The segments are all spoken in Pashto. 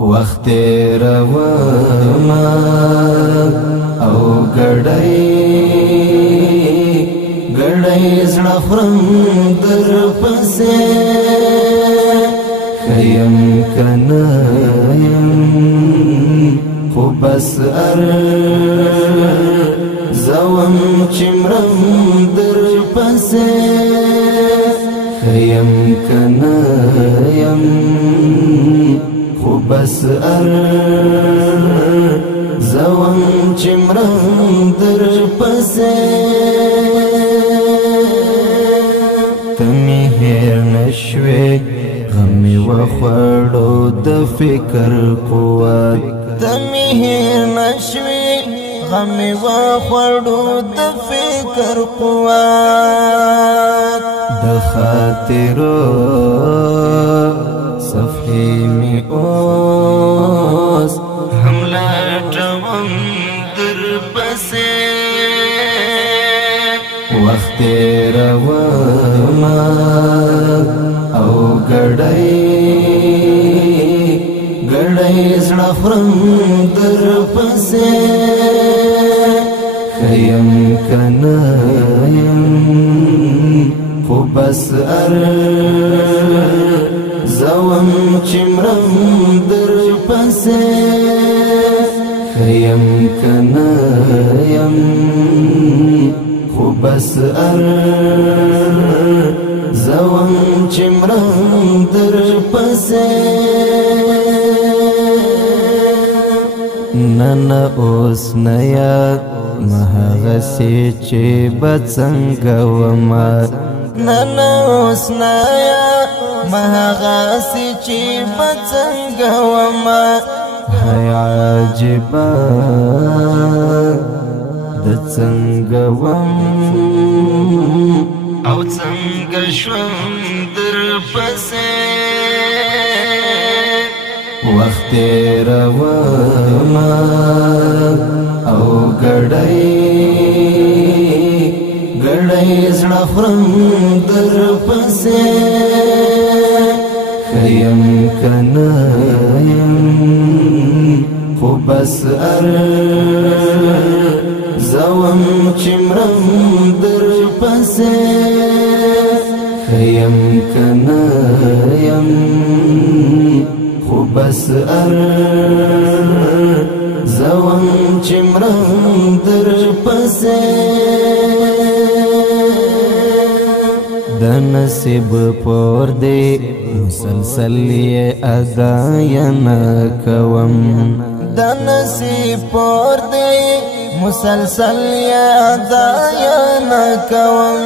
وخت روما او گڑای زړه خورم در پسې خیم کنه یم خو بس زوم چمرم در پسې خیم کنه یم خو بس زوم چمرم در پسې تمی هیر نشوی غمی و خوڑو د فکر قوت تمی هیر نشوی غمی و خوڑو د فکر قوت د خاطرو صفحی می اوس حمله جوم در پسې وخت روما او گڑای زړه خورم در پسې خیم کنه یم خو بس زوم چمرم در پسې خیم کنه یم خو بس زوم چمرم در پسې نن اوس نیا مهغسی چې بڅنګه وما نن اوس نیا مهغسی چې بڅنګه وما هی عجبا د څنګه وم او څنګه شوم در پسې وخت روما او گڑای زړه خورم در پسې خیم کنه یم خو بس زوم چمرم در پسې خیم کنه یم خو بس زوم چمرم در پسې د نصیب پور دی مسلسل یې ادا نه کوم د نصیب پور دی مسلسل یې ادا نه کوم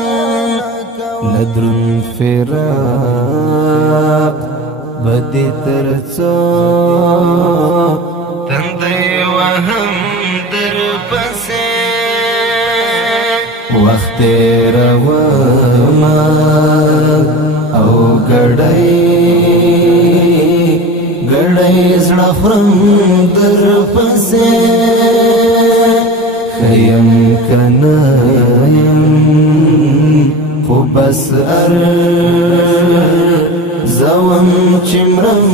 لدرون فراق بدی ترڅو تندې وهم در پسې وخت روما او گڑای زړه خورم در پسې خیم کنه یم خو بس زوم چمرم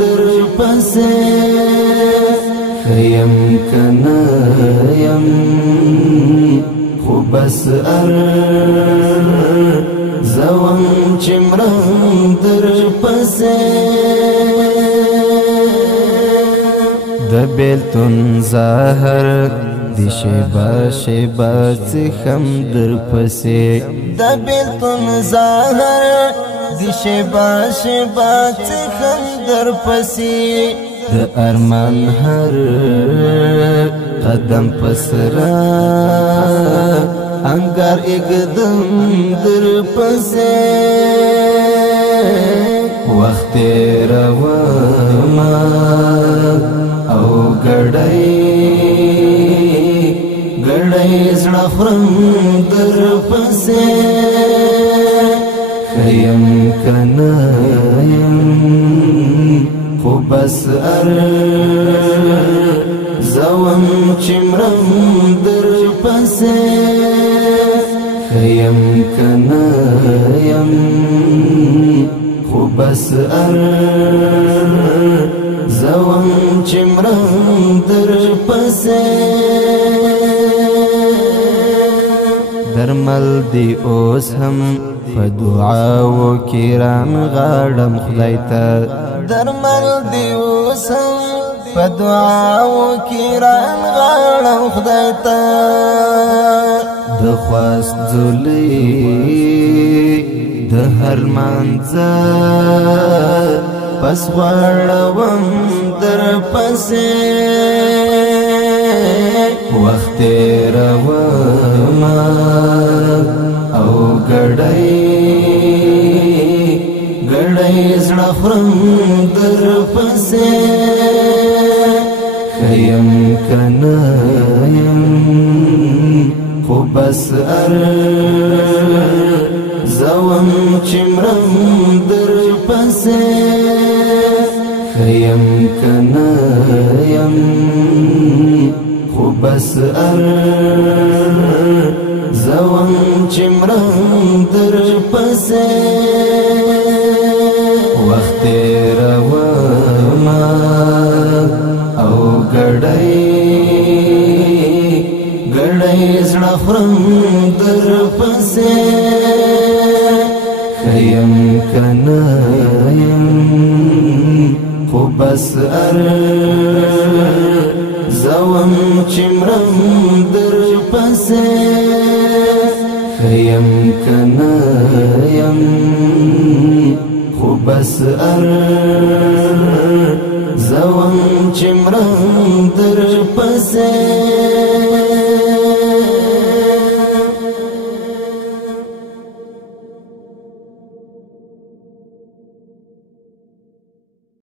در پسې خیم کنه یم خو بس زوم چمرم در پسې د بیلتون زهر دی شیبا څخم در پسې د بیلتون زهر دی شیبا څخم در پسې د ارمان هر قدم پسرا انگار اقدم در پسې وخت روما او گڑای زړه خورم در پسې خیم کنه یم خو بس زوم چمرم در پسې خیم کنه یم خو بس زوم چمرم در پسې درمل دی اوس هم په دعاو کې رانغاړم خدای ته درمل دی اوس هم په دعاو کې رانغاړم خدای ته د خواست ځولۍ د هر مانځه پس غواړم در پسې وخت تېرومه او ګړی زړه خورم در پسې ښه یم که نه یم خو بس ارزوم چې مرم در پسې ښه یم که نه یم خو بس ارزوم چې مرم در پسې وخت تېرومه او ګړی زړه خورم در پسې ښه یم که نه یم خو بس ارزوم چې مرم در پسې ښه یم که نه یم خو بس ارزوم چې مرم